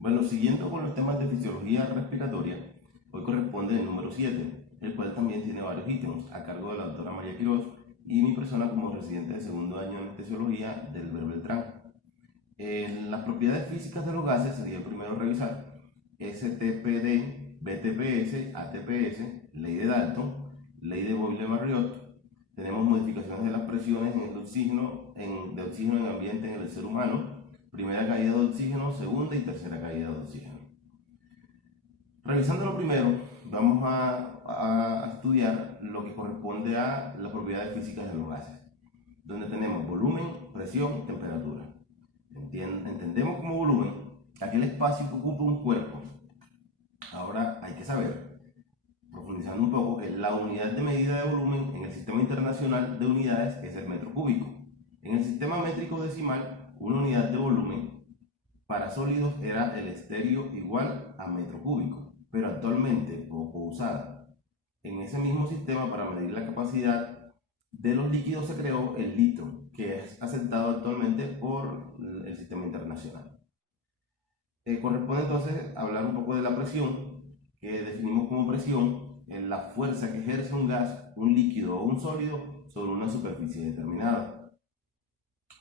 Bueno, siguiendo con los temas de fisiología respiratoria, hoy corresponde el número 7, el cual también tiene varios ítems a cargo de la doctora María Quiroz y mi persona como residente de segundo año de anestesiología del Beltrán. En las propiedades físicas de los gases sería el primero revisar STPD, BTPS, ATPS, ley de Dalton, ley de Boyle-Marriott. Tenemos modificaciones de las presiones en el oxígeno, de oxígeno en ambiente en el ser humano, primera caída de oxígeno, segunda y tercera caída de oxígeno. Revisando lo primero, vamos a estudiar lo que corresponde a las propiedades físicas de los gases, donde tenemos volumen, presión, temperatura. Entendemos como volumen aquel espacio que ocupa un cuerpo. Ahora hay que saber, profundizando un poco, que la unidad de medida de volumen en el sistema internacional de unidades es el metro cúbico. En el sistema métrico decimal, una unidad de volumen para sólidos era el estéreo igual a metro cúbico, pero actualmente poco usada. En ese mismo sistema, para medir la capacidad de los líquidos, se creó el litro, que es aceptado actualmente por el sistema internacional. Corresponde entonces hablar un poco de la presión, que definimos como presión en la fuerza que ejerce un gas, un líquido o un sólido sobre una superficie determinada.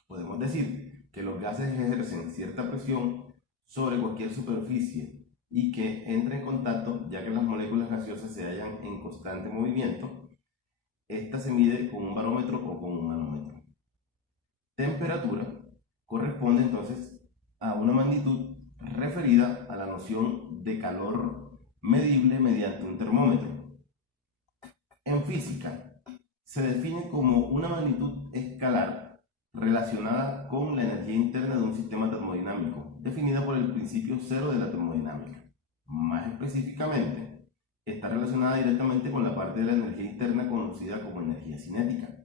Podemos decir que los gases ejercen cierta presión sobre cualquier superficie y que entra en contacto, ya que las moléculas gaseosas se hallan en constante movimiento. Esta se mide con un barómetro o con un manómetro. Temperatura corresponde entonces a una magnitud referida a la noción de calor medible mediante un termómetro. En física, se define como una magnitud escalar relacionada con la energía interna de un sistema termodinámico, definida por el principio cero de la termodinámica. Más específicamente, está relacionada directamente con la parte de la energía interna conocida como energía cinética,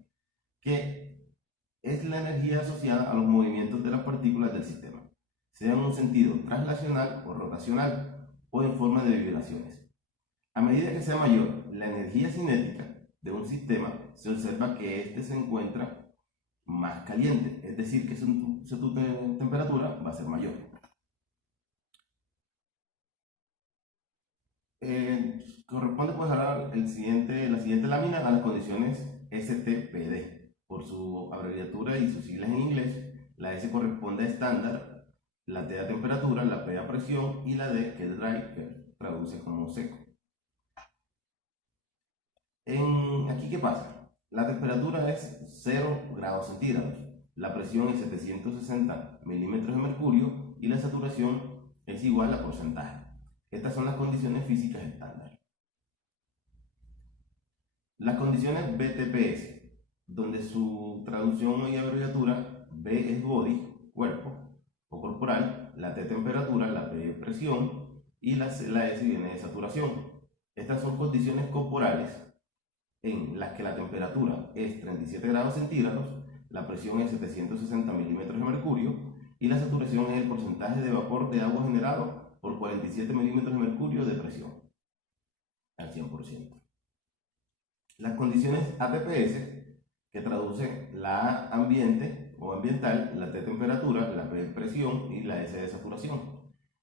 que es la energía asociada a los movimientos de las partículas del sistema, sea en un sentido translacional o rotacional o en forma de vibraciones. A medida que sea mayor la energía cinética de un sistema, se observa que éste se encuentra más caliente, es decir, que su temperatura va a ser mayor. Corresponde pues hablar la siguiente lámina a las condiciones STPD, por su abreviatura y sus siglas en inglés. La S corresponde a estándar, la T a temperatura, la P a presión y la D, que es dry, que traduce como seco. Aquí, ¿qué pasa? La temperatura es 0 grados centígrados, la presión es 760 milímetros de mercurio y la saturación es igual a porcentaje. Estas son las condiciones físicas estándar. Las condiciones BTPS, donde su traducción y abreviatura, B es body, cuerpo o corporal, la T temperatura, la P presión y la S viene de saturación. Estas son condiciones corporales en las que la temperatura es 37 grados centígrados, la presión es 760 milímetros de mercurio y la saturación es el porcentaje de vapor de agua generado por 47 milímetros de mercurio de presión al 100%. Las condiciones ATPS, que traduce la A ambiente o ambiental, la T temperatura, la P presión y la S de saturación.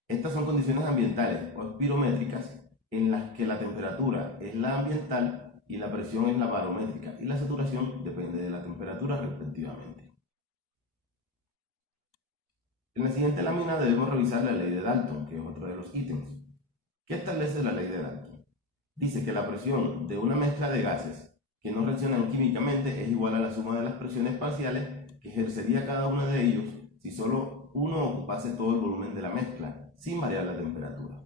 Estas son condiciones ambientales o espirométricas en las que la temperatura es la ambiental y la presión es la barométrica y la saturación depende de la temperatura respectivamente. En la siguiente lámina debemos revisar la ley de Dalton, que es otro de los ítems. ¿Qué establece la ley de Dalton? Dice que la presión de una mezcla de gases que no reaccionan químicamente es igual a la suma de las presiones parciales que ejercería cada uno de ellos si solo uno ocupase todo el volumen de la mezcla, sin variar la temperatura.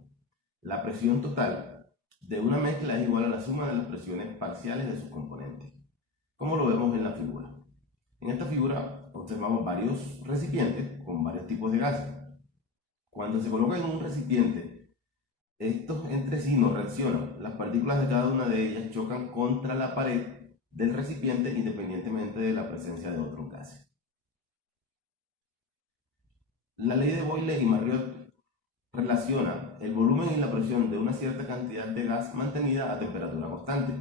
La presión total de una mezcla es igual a la suma de las presiones parciales de sus componentes, como lo vemos en la figura. En esta figura observamos varios recipientes con varios tipos de gases. Cuando se coloca en un recipiente estos entre sí no reaccionan. Las partículas de cada una de ellas chocan contra la pared del recipiente independientemente de la presencia de otros gases. La ley de Boyle y Marriott relaciona el volumen y la presión de una cierta cantidad de gas mantenida a temperatura constante.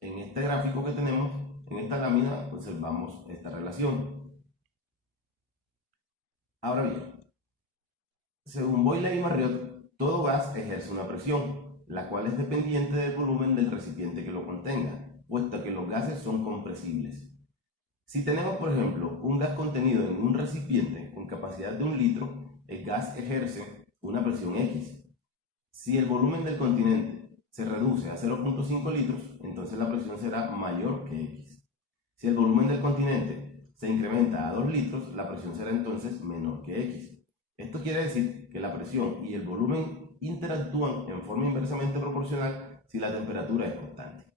En este gráfico que tenemos, en esta lámina, observamos esta relación. Ahora bien, Según Boyle y Marriott, todo gas ejerce una presión, la cual es dependiente del volumen del recipiente que lo contenga, puesto que los gases son compresibles. Si tenemos, por ejemplo, un gas contenido en un recipiente con capacidad de 1 litro, el gas ejerce una presión X. Si el volumen del continente se reduce a 0.5 litros, entonces la presión será mayor que X. Si el volumen del continente se incrementa a 2 litros, la presión será entonces menor que X. Esto quiere decir que la presión y el volumen interactúan en forma inversamente proporcional si la temperatura es constante.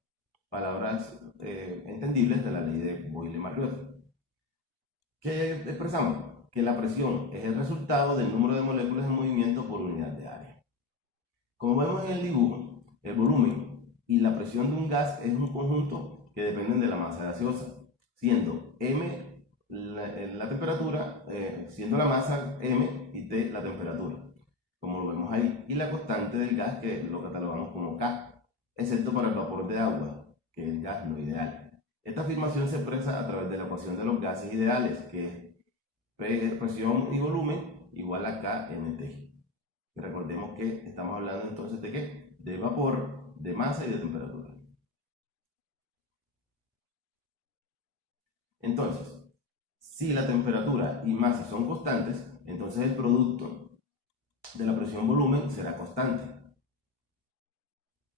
Palabras entendibles de la ley de Boyle-Marriott. ¿Qué expresamos? Que la presión es el resultado del número de moléculas en movimiento por unidad de área. Como vemos en el dibujo, el volumen y la presión de un gas es un conjunto que dependen de la masa gaseosa, siendo m la temperatura, siendo la masa m y t la temperatura, como lo vemos ahí, y la constante del gas que lo catalogamos como K, excepto para el vapor de agua, que es el gas no ideal. Esta afirmación se expresa a través de la ecuación de los gases ideales, que es presión y volumen igual a KNT. Y recordemos que estamos hablando entonces de ¿qué? De vapor, de masa y de temperatura. Entonces, si la temperatura y masa son constantes, entonces el producto de la presión-volumen será constante.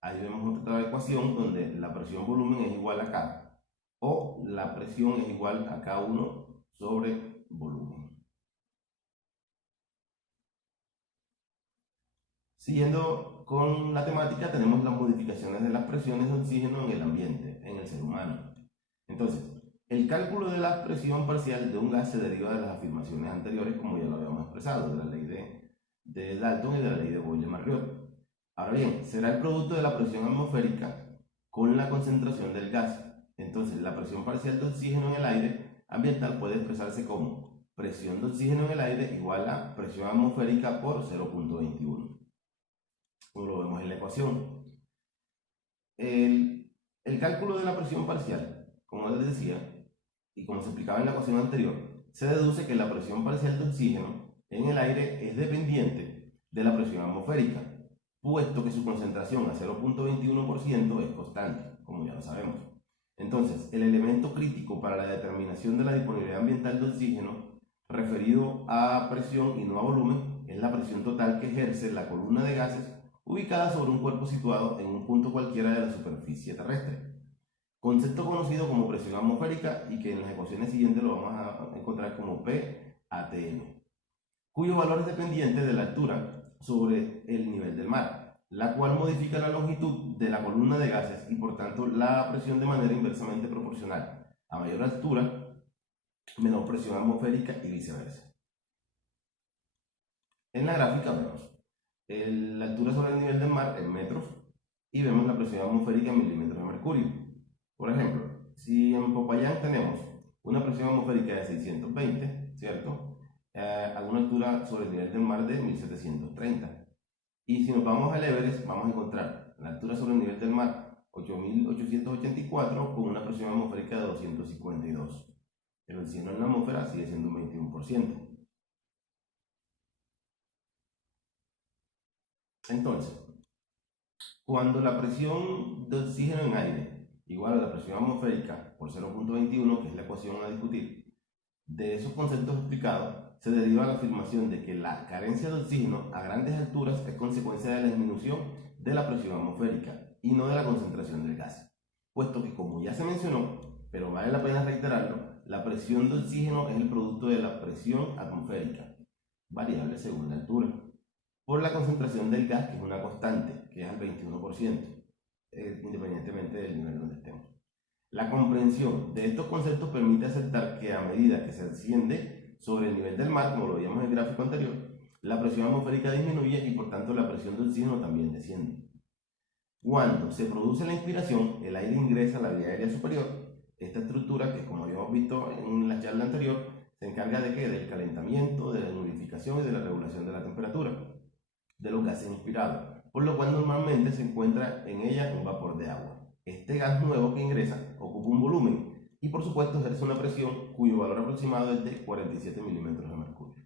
Ahí vemos otra ecuación donde la presión-volumen es igual a K, o la presión es igual a K1 sobre volumen. Siguiendo con la temática, tenemos las modificaciones de las presiones de oxígeno en el ambiente, en el ser humano. Entonces, el cálculo de la presión parcial de un gas se deriva de las afirmaciones anteriores, como ya lo habíamos expresado, de la ley de Dalton y de la ley de Boyle-Marriott. Ahora bien, será el producto de la presión atmosférica con la concentración del gas. Entonces, la presión parcial de oxígeno en el aire ambiental puede expresarse como presión de oxígeno en el aire igual a presión atmosférica por 0.21. Como lo vemos en la ecuación. El cálculo de la presión parcial, como les decía, y como se explicaba en la ecuación anterior, se deduce que la presión parcial de oxígeno en el aire es dependiente de la presión atmosférica, puesto que su concentración a 0.21% es constante, como ya lo sabemos. Entonces, el elemento crítico para la determinación de la disponibilidad ambiental de oxígeno, referido a presión y no a volumen, es la presión total que ejerce la columna de gases ubicada sobre un cuerpo situado en un punto cualquiera de la superficie terrestre. Concepto conocido como presión atmosférica y que en las ecuaciones siguientes lo vamos a encontrar como PATM, cuyo valor es dependiente de la altura sobre el nivel del mar, la cual modifica la longitud de la columna de gases y por tanto la presión de manera inversamente proporcional. A mayor altura, menor presión atmosférica y viceversa. En la gráfica vemos la altura sobre el nivel del mar en metros y vemos la presión atmosférica en milímetros de mercurio. Por ejemplo, si en Popayán tenemos una presión atmosférica de 620, ¿cierto? A una altura sobre el nivel del mar de 1730. Y si nos vamos al Everest, vamos a encontrar la altura sobre el nivel del mar 8884 con una presión atmosférica de 252. El oxígeno en la atmósfera sigue siendo un 21%. Entonces, cuando la presión de oxígeno en aire igual a la presión atmosférica por 0.21, que es la ecuación a discutir, de esos conceptos explicados se deriva la afirmación de que la carencia de oxígeno a grandes alturas es consecuencia de la disminución de la presión atmosférica y no de la concentración del gas, puesto que, como ya se mencionó, pero vale la pena reiterarlo, la presión de oxígeno es el producto de la presión atmosférica, variable según la altura, por la concentración del gas, que es una constante, que es al 21%, independientemente del nivel donde estemos. La comprensión de estos conceptos permite aceptar que a medida que se asciende sobre el nivel del mar, como lo veíamos en el gráfico anterior, la presión atmosférica disminuye y por tanto la presión de oxígeno también desciende. Cuando se produce la inspiración, el aire ingresa a la vía aérea superior. Esta estructura, que como habíamos visto en la charla anterior, se encarga de ¿qué? Del calentamiento, de la humidificación y de la regulación de la temperatura de los gases inspirados, por lo cual normalmente se encuentra en ella un vapor de agua. Este gas nuevo que ingresa ocupa un volumen y por supuesto ejerce una presión cuyo valor aproximado es de 47 milímetros de mercurio.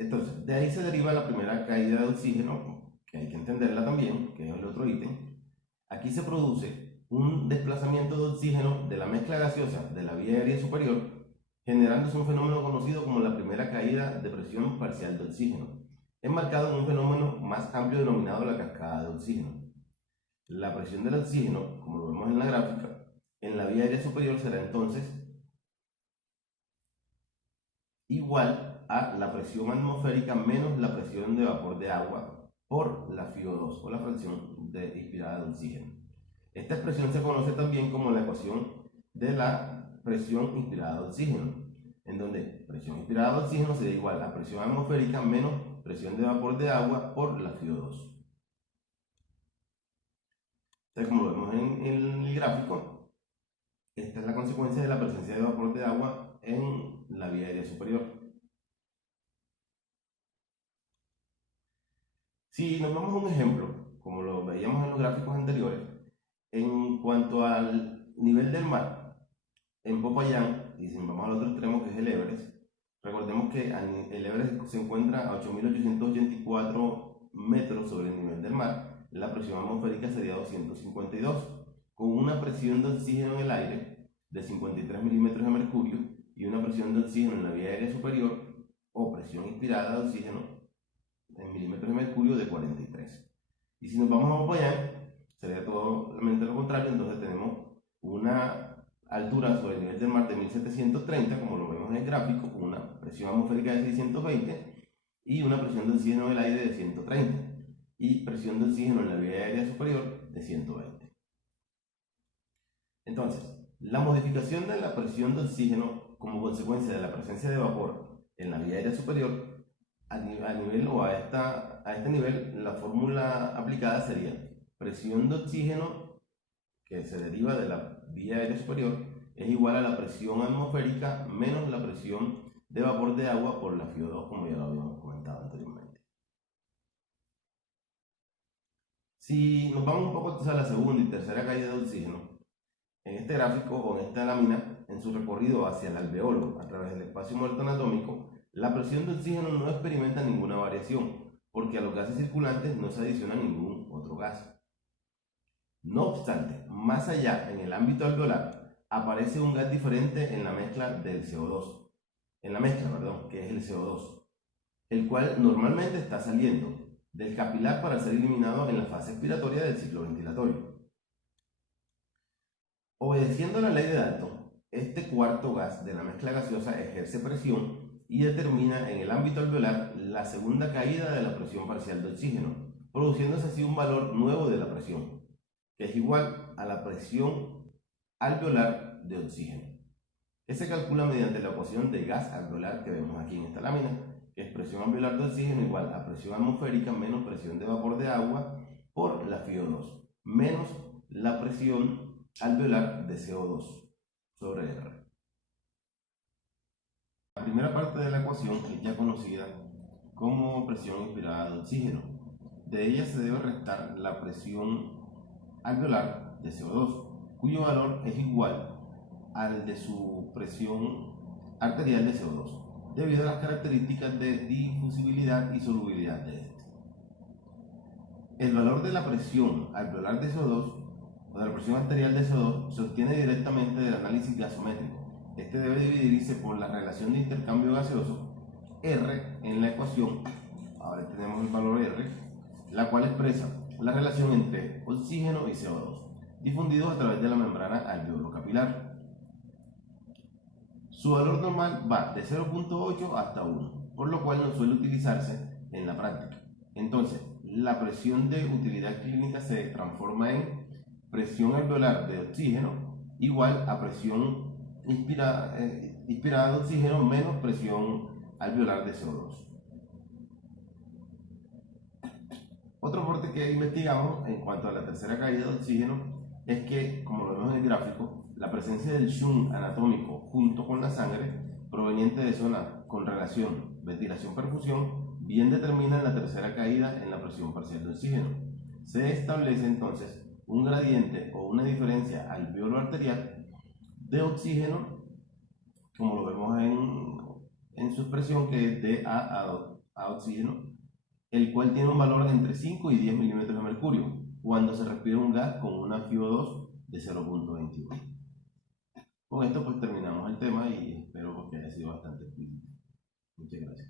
Entonces, de ahí se deriva la primera caída de oxígeno, que hay que entenderla también, que es el otro ítem. Aquí se produce un desplazamiento de oxígeno de la mezcla gaseosa de la vía aérea superior, generándose un fenómeno conocido como la primera caída de presión parcial de oxígeno, enmarcado en un fenómeno más amplio denominado la cascada de oxígeno. La presión del oxígeno, como lo vemos en la gráfica, en la vía aérea superior será entonces igual a la presión atmosférica menos la presión de vapor de agua por la FiO2 o la fracción inspirada de oxígeno. Esta expresión se conoce también como la ecuación de la presión inspirada de oxígeno, en donde presión inspirada de oxígeno sería igual a presión atmosférica menos presión de vapor de agua por la FiO2. Entonces, como lo vemos en el gráfico, esta es la consecuencia de la presencia de vapor de agua en la vía aérea superior. Si nos vamos a un ejemplo, como lo veíamos en los gráficos anteriores, en cuanto al nivel del mar, en Popayán, y si nos vamos al otro extremo que es el Everest, recordemos que el Everest se encuentra a 8.884 metros sobre el nivel del mar, la presión atmosférica sería 252, con una presión de oxígeno en el aire de 53 milímetros de mercurio y una presión de oxígeno en la vía aérea superior o presión inspirada de oxígeno en milímetros de mercurio de 43. Y si nos vamos a Popayán, sería totalmente lo contrario, entonces tenemos una altura sobre el nivel del mar de 1730, como lo vemos en el gráfico, con una presión atmosférica de 620 y una presión de oxígeno del aire de 130 y presión de oxígeno en la vía aérea superior de 120. Entonces, la modificación de la presión de oxígeno como consecuencia de la presencia de vapor en la vía aérea superior a nivel o a este nivel, la fórmula aplicada sería presión de oxígeno que se deriva de la vía aérea superior es igual a la presión atmosférica menos la presión de vapor de agua por la FiO2, como ya lo habíamos comentado anteriormente. Si nos vamos un poco a la segunda y tercera caída de oxígeno, en este gráfico o en esta lámina, en su recorrido hacia el alveolo a través del espacio muerto anatómico, la presión de oxígeno no experimenta ninguna variación, porque a los gases circulantes no se adiciona ningún otro gas. No obstante, más allá, en el ámbito alveolar, aparece un gas diferente en la mezcla del CO2, que es el CO2, el cual normalmente está saliendo del capilar para ser eliminado en la fase expiratoria del ciclo ventilatorio. Obedeciendo a la ley de Dalton, este cuarto gas de la mezcla gaseosa ejerce presión y determina en el ámbito alveolar la segunda caída de la presión parcial de oxígeno, produciéndose así un valor nuevo de la presión, que es igual a la presión alveolar de oxígeno, que se calcula mediante la ecuación de gas alveolar que vemos aquí en esta lámina, que es presión alveolar de oxígeno igual a presión atmosférica menos presión de vapor de agua por la FiO2, menos la presión alveolar de CO2 sobre R. La primera parte de la ecuación es ya conocida como presión inspirada de oxígeno. De ella se debe restar la presión alveolar de CO2, cuyo valor es igual al de su presión arterial de CO2, debido a las características de difusibilidad y solubilidad de este. El valor de la presión alveolar de CO2 o de la presión arterial de CO2 se obtiene directamente del análisis gasométrico. Este debe dividirse por la relación de intercambio gaseoso R en la ecuación. Ahora tenemos el valor R, la cual expresa la relación entre oxígeno y CO2 difundidos a través de la membrana alveolo capilar. Su valor normal va de 0.8 hasta 1, por lo cual no suele utilizarse en la práctica. Entonces, la presión de utilidad clínica se transforma en presión alveolar de oxígeno igual a presión inspirada de oxígeno menos presión alveolar de CO2. Otro aporte que investigamos en cuanto a la tercera caída de oxígeno es que, como lo vemos en el gráfico, la presencia del shunt anatómico junto con la sangre proveniente de zonas con relación ventilación-perfusión bien determinan la tercera caída en la presión parcial de oxígeno. Se establece entonces un gradiente o una diferencia alveolo arterial de oxígeno, como lo vemos en su expresión, que es de A a oxígeno, el cual tiene un valor de entre 5 y 10 milímetros de mercurio, cuando se respira un gas con una FiO2 de 0.21. Con esto pues terminamos el tema y espero que haya sido bastante explícito. Muchas gracias.